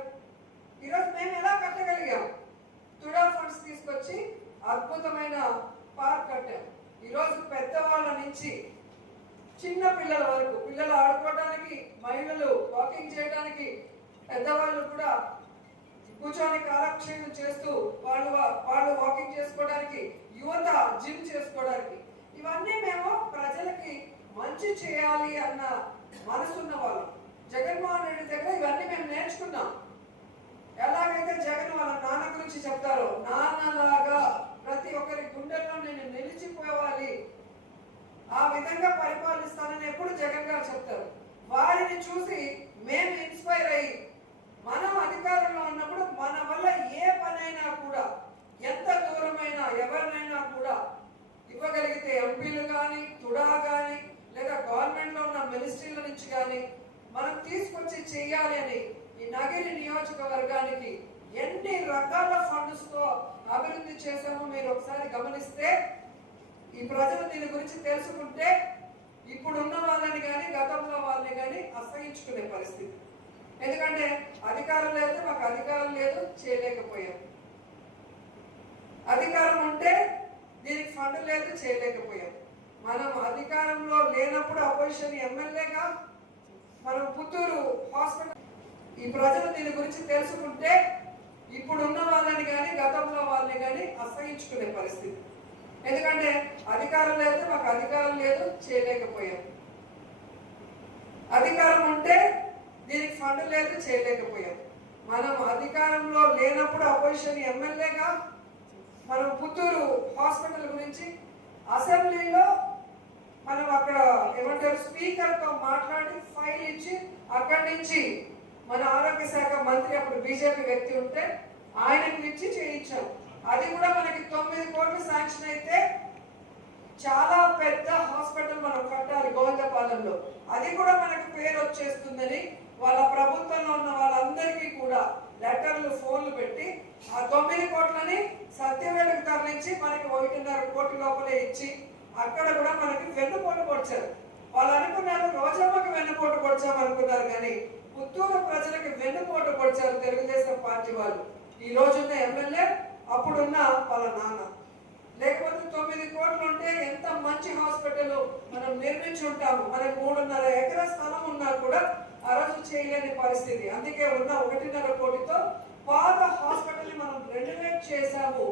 ఈరోజు మేము ఎలా కట్టగలిగాం? తుడా ఫండ్స్ తీసుకొచ్చి అద్భుతమైన పార్క్ కట్టాం. ఈరోజు పెద్దవాళ్ళ నుంచి చిన్న పిల్లల వరకు, పిల్లలు ఆడుకోవడానికి, మహిళలు వాకింగ్ చేయడానికి, పెద్దవాళ్ళు కూడా కూర్చొని కాలక్షేపం చేస్తూ వాళ్ళు వాకింగ్ చేసుకోవడానికి, యువత జిమ్ చేసుకోవడానికి, ఇవన్నీ మేము ప్రజలకి మంచి చేయాలి అన్న మనసున్న వాళ్ళు. జగన్మోహన్ రెడ్డి దగ్గర ఇవన్నీ మేము నేర్చుకున్నాం. ఎలాగైతే జగన్ వాళ్ళ నాన్న గురించి చెప్తారో, నాన్నలాగా ప్రతి ఒక్కరి గుండెల్లో నేను నిలిచిపోవాలి, ఆ విధంగా పరిపాలిస్తానని ఎప్పుడు జగన్ గారు చెప్తారు. వారిని చూసి మేము ఇన్స్పైర్ అయ్యి మనం అధికారంలో ఉన్నప్పుడు మన వల్ల ఏ పనైనా కూడా, ఎంత దూరమైనా ఎవరినైనా కూడా ఇవ్వగలిగితే, ఎంపీలు కానీ, తుడా కానీ, లేదా గవర్నమెంట్ లో ఉన్న మినిస్ట్రీల నుంచి కానీ మనం తీసుకొచ్చి చెయ్యాలి అని ఈ నగిరి నియోజకవర్గానికి ఎన్ని రకాల ఫండ్స్ తో అభివృద్ధి చేశామో మీరు ఒకసారి గమనిస్తే, ఈ ప్రజలు దీని గురించి తెలుసుకుంటే ఇప్పుడున్న వాళ్ళని కానీ, గతంలో వాళ్ళని కానీ అసహించుకునే పరిస్థితి. ఎందుకంటే అధికారం లేదు, మాకు అధికారం లేదు, చేయలేకపోయాం. అధికారం ఉంటే దీనికి ఫండ్ లేదు, చేయలేకపోయాం. మనం అధికారంలో లేనప్పుడు అపోజిషన్ ఎమ్మెల్యేగా మనం పుత్తూరు హాస్పిటల్, ఈ ప్రజలు దీని గురించి తెలుసుకుంటే ఇప్పుడున్న వాళ్ళని కానీ, గతంలో వాళ్ళని కానీ అసహించుకునే పరిస్థితి. ఎందుకంటే అధికారం లేదు, మాకు అధికారం లేదు, చేయలేకపోయాం. అధికారం ఉంటే దీనికి ఫండ్ లేదు, చేయలేకపోయాం. మనం అధికారంలో లేనప్పుడు అపోజిషన్ ఎమ్మెల్యేగా మనం పుత్తూరు హాస్పిటల్ గురించి అసెంబ్లీలో మనం అక్కడ ఏమంటారు స్పీకర్తో మాట్లాడి ఫైల్ ఇచ్చి, అక్కడి నుంచి మన ఆరోగ్య శాఖ మంత్రి అప్పుడు బీజేపీ వ్యక్తి ఉంటే ఆయనకు ఇచ్చి చేయించాం. అది కూడా మనకి 9 కోట్లు శాంక్షన్ అయితే చాలా పెద్ద హాస్పిటల్ మనం కట్టాలి గోవిందపాలెంలో. అది కూడా మనకి పేరు వచ్చేస్తుందని వాళ్ళ ప్రభుత్వంలో ఉన్న వాళ్ళందరికీ కూడా లెటర్లు, ఫోన్లు పెట్టి ఆ 9 కోట్లని సత్యవేడకు తరలించి మనకి 1.5 కోట్ల లోపలే ఇచ్చి అక్కడ కూడా మనకి వెన్నుపోటు పొడిచారు. వాళ్ళు అనుకున్నారు రోజమ్మకి వెన్నుపోటు పొడిచాము అనుకున్నారు, కానీ పుత్తూరు ప్రజలకి వెన్నుపోటు పొడిచారు తెలుగుదేశం పార్టీ వాళ్ళు. ఈ రోజున్న ఎమ్మెల్యే అప్పుడున్న వాళ్ళ నాన్న. లేకపోతే 9 కోట్లు ఉంటే ఎంత మంచి హాస్పిటల్ మనం నిర్మించి ఉంటాము. మనకి 3.5 ఎకరా స్థలం ఉన్నా కూడా ఆ రోజు చేయలేని పరిస్థితి. అందుకే ఉన్న 1.5 కోటితో పాత హాస్పిటల్ ని మనం రెనోవేట్ చేశాము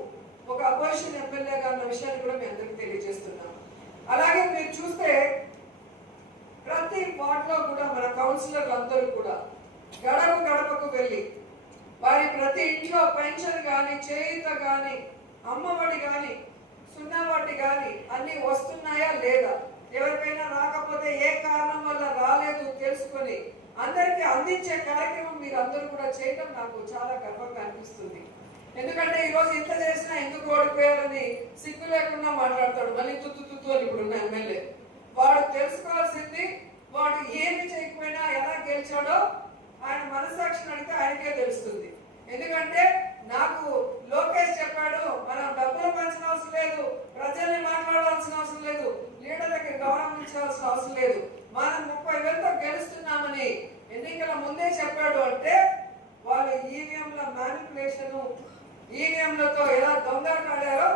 ఒక అపోజిషన్ ఎమ్మెల్యేగా అన్న విషయాన్ని కూడా మీ అందరికీ తెలియజేస్తున్నాం. అలాగే మీరు చూస్తే ప్రతి వార్డులో కూడా మన కౌన్సిలర్లు అందరూ కూడా గడప గడపకు వెళ్ళి వారి ప్రతి ఇంట్లో పెన్షన్ కానీ, చేయూత కానీ, అమ్మఒడి కానీ, సున్నా వడ్డీ కానీ అన్ని వస్తున్నాయా లేదా, ఎవరికైనా రాకపోతే ఏ కారణం వల్ల రాలేదు తెలుసుకొని అందరికీ అందించే కార్యక్రమం మీరు అందరూ కూడా చేయడం నాకు చాలా గర్వంగా అనిపిస్తుంది. ఎందుకంటే ఈరోజు ఇంత చేసినా ఎందుకు ఓడిపోయారని సిగ్గు లేకుండా మాట్లాడతాడు మళ్ళీ తుత్తు అని ఇప్పుడున్న ఎమ్మెల్యే. వాడు తెలుసుకోవాల్సింది, వాడు ఏమి చేయకపోయినా ఎలా గెలిచాడో ఆయన మనసాక్షిని అడిగితే ఆయనకే తెలుస్తుంది. ఎందుకంటే నాకు లోకేష్ చెప్పాడు, మనం డబ్బులు పంచిన అవసరం లేదు, ప్రజల్ని మాట్లాడాల్సిన అవసరం లేదు, లీడర్లకి గౌరవం ఇచ్చాల్సిన అవసరం లేదు, మనం 30,000తో గెలుస్తున్నామని ఎన్నికల ముందే చెప్పాడు అంటే వాళ్ళు ఈవీఎంల మ్యానిపులేషన్, ఈవీఎంలతో ఎలా దొంగలు ఆడారో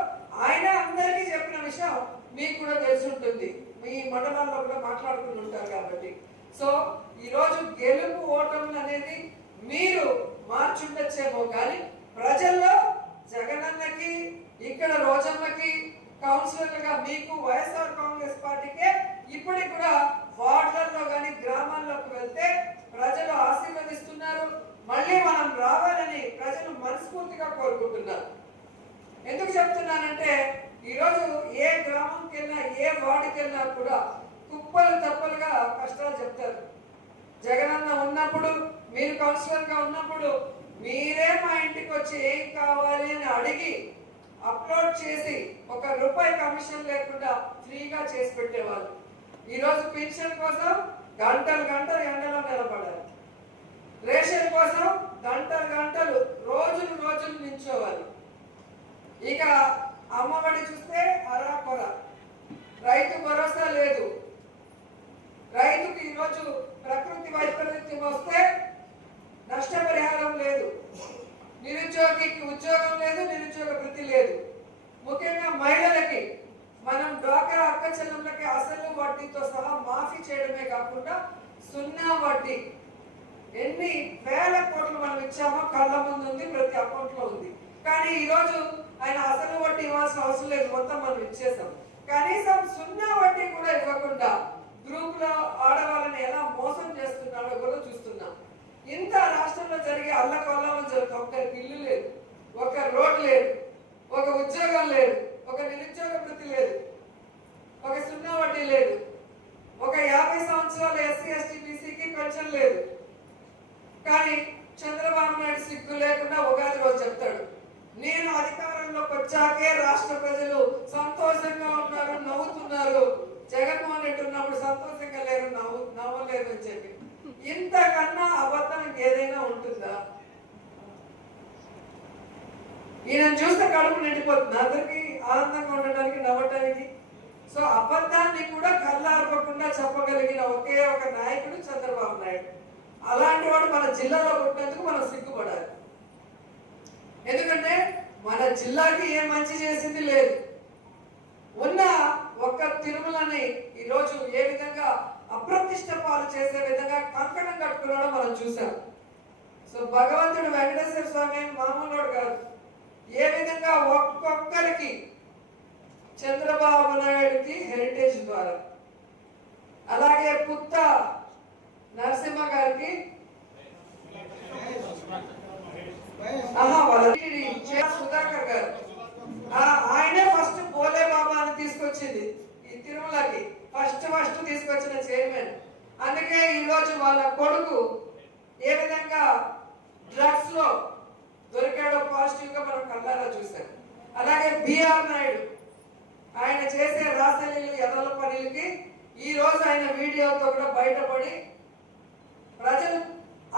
ఆయన అందరికీ చెప్పిన విషయం మీకు కూడా తెలుసుంటుంది. మీ మండలాల్లో కూడా మాట్లాడుకుని ఉంటారు కాబట్టి. సో ఈరోజు గెలుపు ఓటములు అనేది మీరు మార్చుండొచ్చేమో కానీ ప్రజల్లో జగనన్నకి, ఇక్కడ రోజమ్మకి కౌన్సిలర్లుగా మీకు వైఎస్ఆర్ కాంగ్రెస్ పార్టీకే ఇప్పటికి కూడా వార్డులలో కానీ గ్రామాల్లోకి వెళ్తే ప్రజలు ఆశీర్వదిస్తున్నారు. మళ్ళీ మనం రావాలని ప్రజలు మనస్ఫూర్తిగా కోరుకుంటున్నారు. ఎందుకు చెప్తున్నానంటే ఈరోజు ఏ గ్రామంకి వెళ్ళినా, ఏ వార్డుకి వెళ్ళినా కూడా కుప్పలు తప్పలుగా కష్టాలు చెప్తారు. జగనన్న ఉన్నప్పుడు, మీరు కౌన్సిలర్గా ఉన్నప్పుడు మీరే మా ఇంటికి వచ్చి ఏం కావాలి అని అడిగి అప్లోడ్ చేసి ₹1 కమిషన్ లేకుండా ఫ్రీగా చేసి పెట్టేవాళ్ళు. ఈరోజు పెన్షన్ కోసం గంటలు గంటలు ఎండలో నిలబడాలి, రేషన్ కోసం గంటలు గంటలు రోజులు రోజులు నించోవాలి. ఇక అమ్మఒడి చూస్తే అరాకొర, రైతు భరోసా లేదు. రైతుకి ఈరోజు ప్రకృతి వైపరీత్యం వస్తే నష్టపరిహారం లేదు, నిరుద్యోగికి ఉద్యోగం లేదు, నిరుద్యోగ వృత్తి లేదు. ముఖ్యంగా మహిళలకి మనం డ్వాక్రా అక్క చెల్లెళ్ళకి అసలు వడ్డీతో సహా మాఫీ చేయడమే కాకుండా 0 వడ్డీ ఎన్ని వేల కోట్లు మనం ఇచ్చామో కళ్ళ ముందు ఉంది, ప్రతి అకౌంట్లో ఉంది. కానీ ఈరోజు ఆయన అసలు వడ్డీ ఇవ్వాల్సిన అవసరం లేదు, మొత్తం మనం ఇచ్చేసాం. కనీసం 0 వడ్డీ కూడా ఇవ్వకుండా గ్రూప్ లో ఆడవాళ్ళని ఎలా మోసం చేస్తున్నాడో కూడా చూస్తున్నాం. ఇంత రాష్ట్రంలో జరిగే అల్లకల్లం జరుగుతుంది. ఒక్కరికి ఇల్లు లేదు, ఒక రోడ్ లేదు, ఒక ఉద్యోగం లేదు, ఒక నిరుద్యోగ వృత్తి లేదు, ఒక 0 వడ్డీ లేదు, ఒక 50 సంవత్సరాల ఎస్సీ ఎస్టీ బీసీకి పెన్షన్ లేదు. కానీ చంద్రబాబు నాయుడు సిగ్గు లేకుండా ఉగాది రోజు చెప్తాడు, నేను అధికారంలోకి వచ్చాకే రాష్ట్ర ప్రజలు సంతోషంగా ఉన్నారు, నవ్వుతున్నారు, జగన్మోహన్ రెడ్డి ఉన్నప్పుడు సంతోషంగా లేరు, నవ్వలేదు అని చెప్పి. ఇంతకన్నా అబద్ధం ఏదైనా ఉంటుందా? ఈయన చూస్తే కడుపు నిండిపోతుంది, అందరికి ఆనందంగా ఉండడానికి, నవ్వటానికి. సో అబద్ధాన్ని కూడా కళ్ళార్పకుండా చెప్పగలిగిన ఒకే ఒక నాయకుడు చంద్రబాబు నాయుడు. అలాంటి వాడు మన జిల్లాలో పుట్టినందుకు మనం సిగ్గుపడాలి. ఎందుకంటే మన జిల్లాకి ఏ మంచి చేసింది లేదు. ఉన్న ఒక్క తిరుమలని ఈరోజు ఏ విధంగా అప్రతిష్ట పాలు చేసే విధంగా కంకణం కట్టుకున్నాడో మనం చూసాం. సో భగవంతుడు వెంకటేశ్వర స్వామి మామూలుడు కాదు. ఏ విధంగా ఒక్కొక్కరికి చంద్రబాబు నాయుడుకి హెరిటేజ్ ద్వారా, అలాగే పుత్త నరసింహ గారికి సుధాకర్ గారు, ఆయనే ఫస్ట్ బోలే బాబా అని తీసుకొచ్చింది ఈ తిరుమలకి, ఫస్ట్ తీసుకొచ్చిన చైర్మన్. అందుకే ఈరోజు వాళ్ళ కొడుకు ఏ విధంగా డ్రగ్స్ లో దొరికాడో పాజిటివ్ గా మనం కళ్ళారా చూసాం. అలాగే బిఆర్ నాయుడు ఆయన చేసే రాసలీలు ఎదల పనులకి ఈ రోజు ఆయన వీడియోతో కూడా బయటపడి ప్రజలు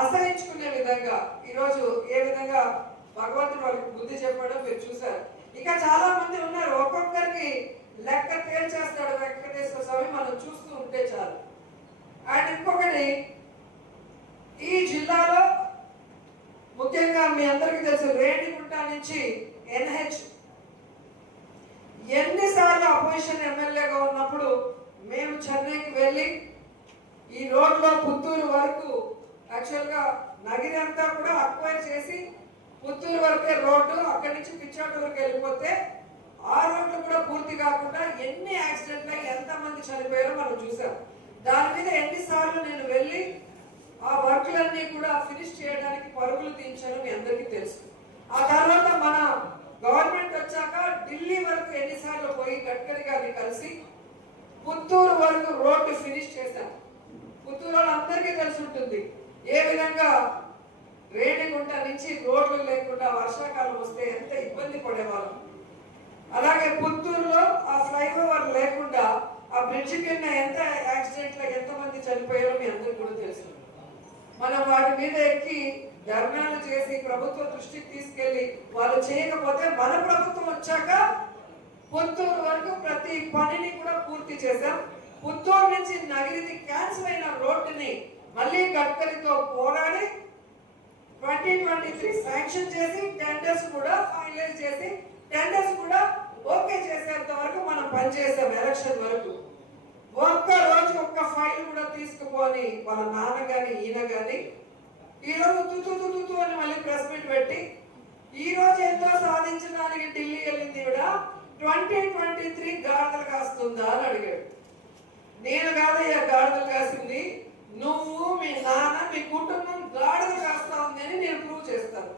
అసహించుకునే విధంగా ఈరోజు ఏ విధంగా భగవంతుడు వాళ్ళకి బుద్ధి చెప్పడం మీరు చూశారు. ఇక చాలా మంది ఉన్నారు, ఒక్కొక్కరికి లెక్క తేల్చేస్తాడు వెంకటేశ్వర స్వామి, మనం చూస్తూ ఉంటే చాలు. అండ్ ఇంకొకటి, ఈ జిల్లాలో ముఖ్యంగా మీ అందరికీ తెలుసు, రేణిగుంట నుంచి NH ఎన్నిసార్లు అపోజిషన్ ఎమ్మెల్యేగా ఉన్నప్పుడు మేము చెన్నైకి వెళ్ళి ఈ రోడ్లో పుత్తూరు వరకు, యాక్చువల్గా నగిరి అంతా కూడా అక్వైర్ చేసి పుత్తూరు వరకే రోడ్డు, అక్కడి నుంచి పిచ్చాటూరుకి వెళ్ళిపోతే ఆ రోడ్లు కూడా పూర్తి కాకుండా ఎన్ని యాక్సిడెంట్లు ఎంతమంది చనిపోయారో మనం చూసాం. దాని మీద ఎన్నిసార్లు నేను వెళ్ళి ఆ వర్క్లన్నీ కూడా ఫినిష్ చేయడానికి పరుగులు తీయించాను, మీ అందరికీ తెలుసు. ఆ తర్వాత మన గవర్నమెంట్ వచ్చాక ఢిల్లీ వరకు ఎన్నిసార్లు పోయి గడ్కరీ గారిని కలిసి పుత్తూరు వరకు రోడ్డు ఫినిష్ చేశాం. పుత్తూరు వాళ్ళందరికీ తెలిసి ఉంటుంది ఏ విధంగా రేణిగుంట నుంచి రోడ్లు లేకుండా వర్షాకాలం వస్తే ఎంత ఇబ్బంది పడేవాళ్ళం. అలాగే పుత్తూరులో ఆ ఫ్లైఓవర్ లేకుండా ఆ బ్రిడ్జి కింద ఎంత యాక్సిడెంట్లో ఎంతమంది చనిపోయారో మీ అందరికీ కూడా తెలుసు. మనం వాటి మీద ఎక్కి ధర్నాలు చేసి ప్రభుత్వ దృష్టికి తీసుకెళ్లి వాళ్ళు చేయకపోతే మన ప్రభుత్వం వచ్చాక పుత్తూరు వరకు ప్రతి పనిని కూడా పూర్తి చేశాం. పుత్తూరు నుంచి నగిరిని క్యాన్సిల్ మళ్ళీ గడ్కరీతో పోరాడి 2023 శాంక్షన్ చేసి టెండర్స్ కూడా ఫైనలైజ్ చేసి టెండర్స్ కూడా ఓకే చేసేంత వరకు మనం పనిచేసాం ఎలక్షన్ వరకు. ఒక్క రోజు ఒక్క ఫైల్ కూడా తీసుకుపోని వాళ్ళ నాన్న గాని ఈయన గాని ఈరోజు తుతు అని మళ్ళీ ప్రెస్ మీట్ పెట్టి ఈ రోజు ఎంతో సాధించడానికి ఢిల్లీ వెళ్ళింది కూడా 2023 గాడిదలు కాస్తుందా అని అడిగాడు. నేను కాదయ్యా గాడిదలు కాసింది, నువ్వు మీ నాన్న మీ కుటుంబం గాడిదలు కాస్తా ఉంది అని నేను ప్రూవ్ చేస్తాను.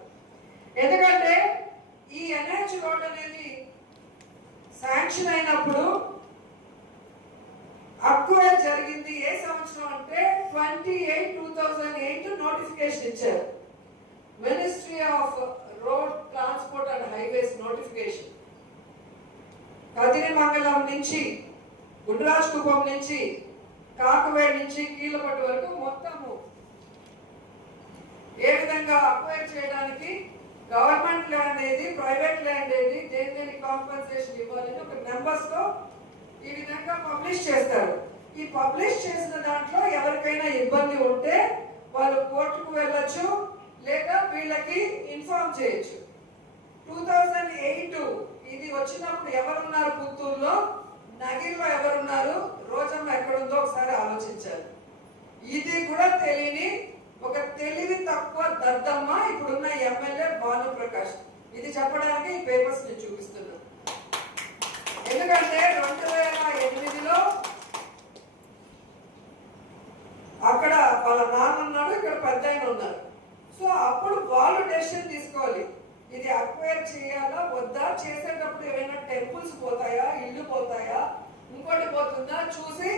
ఎందుకంటే ఈ ఎన్హెచ్ రోడ్ అనేది శాంక్షన్ అయినప్పుడు అక్వైర్ జరిగింది ఏ సంవత్సరం అంటే 28/2008 నోటిఫికేషన్ ఇచ్చారు. Ministry of road transport and highways notification. Kadirimangalam నుంచి గుండ్రాజ్ కుప్పం నుంచి కాకువేడ్ నుంచి కీలపట్టు వరకు మొత్తము ఏ విధంగా అక్వైర్ చేయడానికి గవర్నమెంట్ ల్యాండ్ ఏది, ప్రైవేట్ ల్యాండ్ ఏది, దేనికి కాంపెన్సేషన్ ఇవ్వాలని ఒక నెంబర్స్ తో ఈ విధంగా పబ్లిష్ చేస్తారు. ఈ పబ్లిష్ చేసిన దాంట్లో ఎవరికైనా ఇబ్బంది ఉంటే వాళ్ళు కోర్టుకు వెళ్ళొచ్చు, లేదా వీళ్ళకి ఇన్ఫార్మ్ చేయొచ్చు. 2008 ఇది వచ్చినప్పుడు ఎవరున్నారు పుత్తూరులో, నగిరిలో ఎవరున్నారు, రోజమ్మ ఎక్కడుందో ఒకసారి ఆలోచించారు. ఇది కూడా తెలియని ఒక తెలివి తక్కువ దద్దమ్మ ఇప్పుడున్న ఎమ్మెల్యే భానుప్రకాష్. ఇది చెప్పడానికి ఈ పేపర్స్ నేను చూపిస్తున్నాను. ఎందుకంటే 2008లో అక్కడ వాళ్ళ నాన్న ఉన్నాడు, ఇక్కడ పెద్ద ఆయన ఉన్నారు. సో అప్పుడు వాళ్ళు డెసిషన్ తీసుకోవాలి, ఇది అక్వైర్ చేయాలా వద్దా, చేసేటప్పుడు ఏమైనా టెంపుల్స్ పోతాయా, ఇల్లు పోతాయా, ఇంకోటి పోతుందా చూసి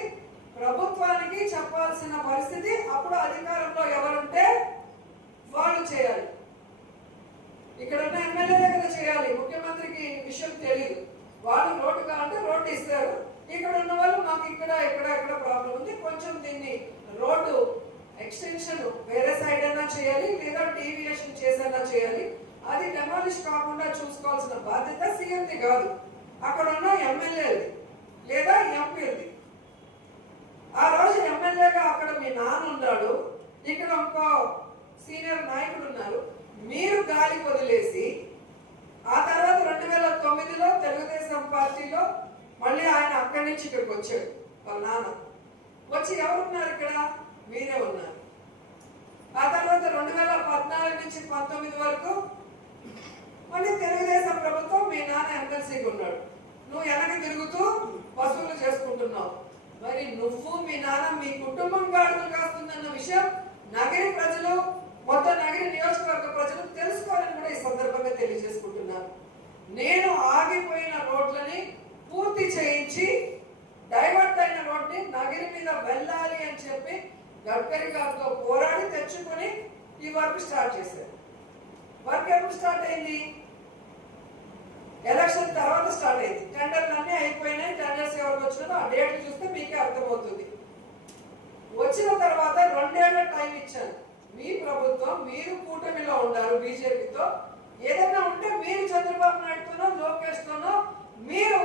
ప్రభుత్వానికి చెప్పాల్సిన పరిస్థితి అప్పుడు అధికారంలో ఎవరుంటే వాళ్ళు చేయాలి. ఇక్కడ ఉన్న ఎమ్మెల్యే దగ్గర చేయాలి, ముఖ్యమంత్రికి విషయం తెలియదు. వాళ్ళు రోడ్డు కావాలంటే రోడ్డు ఇస్తారు, ఇక్కడ ఉన్న వాళ్ళు మాకు ఇక్కడ ప్రాబ్లం ఉంది, కొంచెం దీన్ని రోడ్డు ఎక్స్టెన్షన్ వేరే సైడ్ అయినా చేయాలి, లేదా డీవియేషన్ చేసైనా చేయాలి. అది డెమాలిష్ కాకుండా చూసుకోవాల్సిన బాధ్యత సీఎంది కాదు, అక్కడ ఉన్న ఎమ్మెల్యేది లేదా ఎంపీది. ఆ రోజు ఎమ్మెల్యేగా అక్కడ మీ నాన్న ఉన్నాడు, ఇక్కడ ఇంకో సీనియర్ నాయకుడు ఉన్నారు. మీరు గాలి వదిలేసి ఆ తర్వాత 2009లో తెలుగుదేశం పార్టీలో మళ్ళీ ఆయన అక్కడి నుంచి ఇక్కడికి వచ్చాడు. వాళ్ళ నాన్న వచ్చి ఎవరున్నారు ఇక్కడ, మీరే ఉన్నారు. ఆ తర్వాత 2014 నుంచి 19 వరకు మళ్ళీ తెలుగుదేశం ప్రభుత్వం, మీ నాన్న ఎమ్మెల్సీగా ఉన్నాడు. నువ్వు వెనక్కి తిరుగుతూ వసూలు చేసుకుంటున్నావు. మరి నువ్వు మీ నాన్న మీ కుటుంబం గాడులు కాస్తుందన్న విషయం నగరి ప్రజలు, మొత్తం నగరి నియోజకవర్గ ప్రజలు తెలుసుకోవాలని కూడా ఈ సందర్భంగా తెలియజేసుకుంటున్నాను. నేను ఆగిపోయిన రోడ్లని పూర్తి చేయించి డైవర్ట్ అయిన రోడ్ని నగరి మీద వెళ్ళాలి అని చెప్పి గడ్కరీ గారితో పోరాడి తెచ్చుకొని ఈ వర్క్ స్టార్ట్ చేశారు. వర్క్ ఎప్పుడు స్టార్ట్ అయింది, ఎలక్షన్ తర్వాత స్టార్ట్ అయింది. టెండర్లు అన్నీ అయిపోయినాయి, టెండర్స్ ఎవరికి వచ్చినారో ఆ డేట్లు చూస్తే మీకే అర్థమవుతుంది. వచ్చిన తర్వాత 2 ఏళ్ల టైం ఇచ్చాను. మీ ప్రభుత్వం, మీరు కూటమిలో ఉన్నారు బీజేపీతో, ఏదైనా ఉంటే మీరు చంద్రబాబు నాయుడుతోనో లోకేష్తోనో మీరు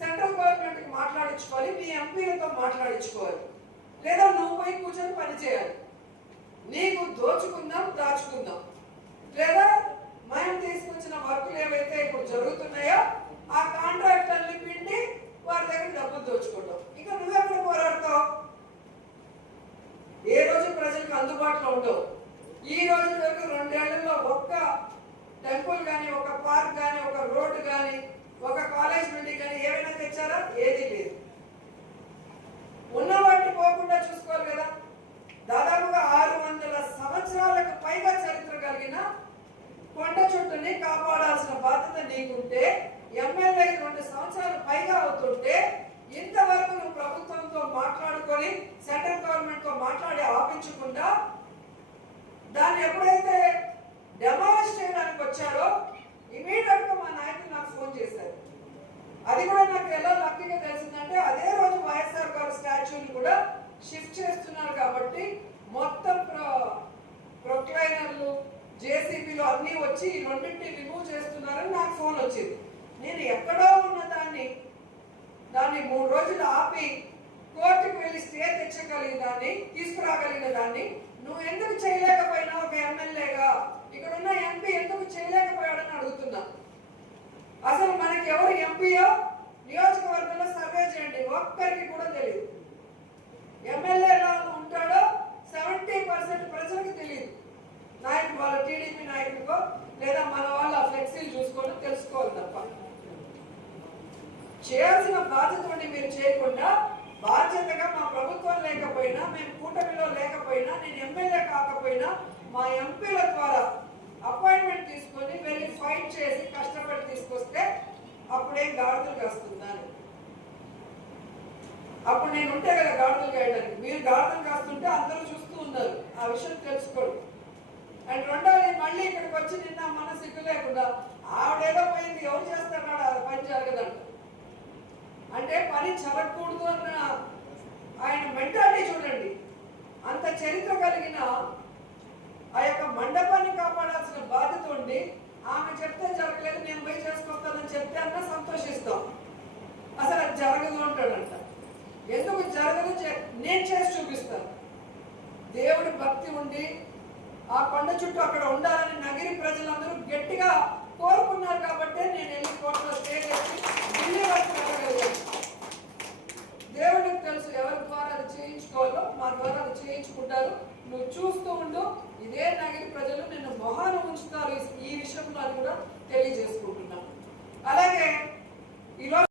సెంట్రల్ గవర్నమెంట్ కి మాట్లాడించుకోవాలి, మీ ఎంపీలతో మాట్లాడించుకోవాలి, లేదా నువ్వు పోయి కూర్చొని పని చేయాలి. నీకు దోచుకుందాం దాచుకుందాం, లేదా మేము తీసుకొచ్చిన వర్కులు ఏవైతే ఇప్పుడు జరుగుతున్నాయో ఆ కాంట్రాక్టర్ని పిండి వారి దగ్గర డబ్బులు దోచుకుంటాం. ఇక నువ్వెక్కడ పోరాడతావు? ఏ రోజు ప్రజలకు అందుబాటులో ఉండవు. ఈ రోజు వరకు 2 ఏళ్లలో ఒక్క టెంపుల్ కానీ, ఒక పార్క్ కానీ, ఒక రోడ్డు కానీ, ఒక కాలేజ్ బిల్డింగ్ కానీ ఏమైనా తెచ్చారా? ఏది లేదు. ఉన్న వాటిని పోకుండా చూసుకోవాలి కదా. దాదాపుగా 600 సంవత్సరాలకు పైగా చరిత్ర కలిగిన కొండ చుట్టూని కాపాడాల్సిన బాధ్యత నీకుంటే, ఎమ్మెల్యే 2 సంవత్సరాలు పైగా అవుతుంటే ఇంతవరకు నువ్వు ప్రభుత్వంతో మాట్లాడుకొని సెంట్రల్ గవర్నమెంట్ తో మాట్లాడి ఆపించకుండా దాన్ని ఎప్పుడైతే డెమాలిష్ చేయడానికి వచ్చారో ఇమీడియట్ గా మా నాయకులు నాకు ఫోన్ చేశారు. అది కూడా నాకు ఎలా లక్కీగా తెలిసిందంటే అదే రోజు వైఎస్ఆర్ గారి స్టాచ్యూని కూడా షిఫ్ట్ చేస్తున్నారు కాబట్టి మొత్తం ప్రొక్లైనర్లు, జేసీబీలు అన్నీ వచ్చి ఈ 2ని రిమూవ్ చేస్తున్నారని నాకు ఫోన్ వచ్చింది. నేను ఎక్కడో ఉన్న దాన్ని 3 రోజులు ఆపి కోర్టుకు వెళ్ళి స్టే తెచ్చగలిగిన దాన్ని, తీసుకురాగలిగిన దాన్ని నువ్వు ఎందుకు చేయలేకపోయినావు? ఒక ఎమ్మెల్యేగా ఇక్కడ ఉన్న ఎంపీ ఎందుకు చేయలేకపోయాడని అడుగుతున్నా. అసలు మనకి ఎవరు ఎంపీయో నియోజకవర్గంలో సర్వే చేయండి, ఒక్కరికి కూడా తెలియదు. ఎమ్మెల్యే ఎలా ఉంటాడో 70% ప్రజలకు తెలియదు. నాయకుడు వాళ్ళ టీడీపీ నాయకుడికో లేదా మన వాళ్ళ ఫ్లెక్సీలు చూసుకొని తెలుసుకోవాలి తప్ప చేయాల్సిన బాధ్యతని మీరు చేయకుండా బాధ్యతగా మా ప్రభుత్వం లేకపోయినా, మేము కూటమిలో లేకపోయినా, నేను ఎమ్మెల్యే కాకపోయినా మా ఎంపీల ద్వారా అపాయింట్మెంట్ తీసుకొని వెళ్ళి ఫైట్ చేసి కష్టపడి తీసుకొస్తే అప్పుడేం గాడిదలు కాస్తున్నాను. అప్పుడు నేను ఉంటే కదా గాడిదలు కాయడానికి. మీరు గాడిదలు కాస్తుంటే అందరూ చూస్తూ ఉన్నారు. ఆ విషయం తెలుసుకోండి. అండ్ రెండోది, మళ్ళీ ఇక్కడికి వచ్చి నిన్న మన సిగ్గు లేకుండా ఆవిడేదో పోయింది, ఎవరు చేస్తున్నాడు అది పని జరగదంట. అంటే పని జరగకూడదు అన్న ఆయన మెంటాలిటీ చూడండి. అంత చరిత్ర కలిగిన ఆ యొక్క మండపాన్ని కాపాడాల్సిన బాధ్యత ఉండి ఆమె చెప్తే జరగలేదు, నేను పోయి చేసుకొస్తానని చెప్తే అన్నా సంతోషిస్తాం. అసలు అది జరగదు అంటాడంట. ఎందుకు జరగదు? నేను చేసి చూపిస్తాను. దేవుడి భక్తి ఉండి ఆ కొండ చుట్టూ అక్కడ ఉండాలని నగిరి ప్రజలందరూ గట్టిగా కోరుకున్నారు కాబట్టి నేను వెళ్ళి కోర్టులో స్టే చేసి ఢిల్లీ వరకు వెళ్ళగలిగాను. దేవుడికి తెలుసు ఎవరి ద్వారా అది చేయించుకోవాలో, మా ద్వారా అది చేయించుకుంటారు. నువ్వు చూస్తూ ఉండు. ఇదే నగిరి ప్రజలు నిన్ను మొహాన ఉంచుతారు ఈ విషయంలో అని కూడా తెలియజేసుకుంటున్నాను. అలాగే ఈరోజు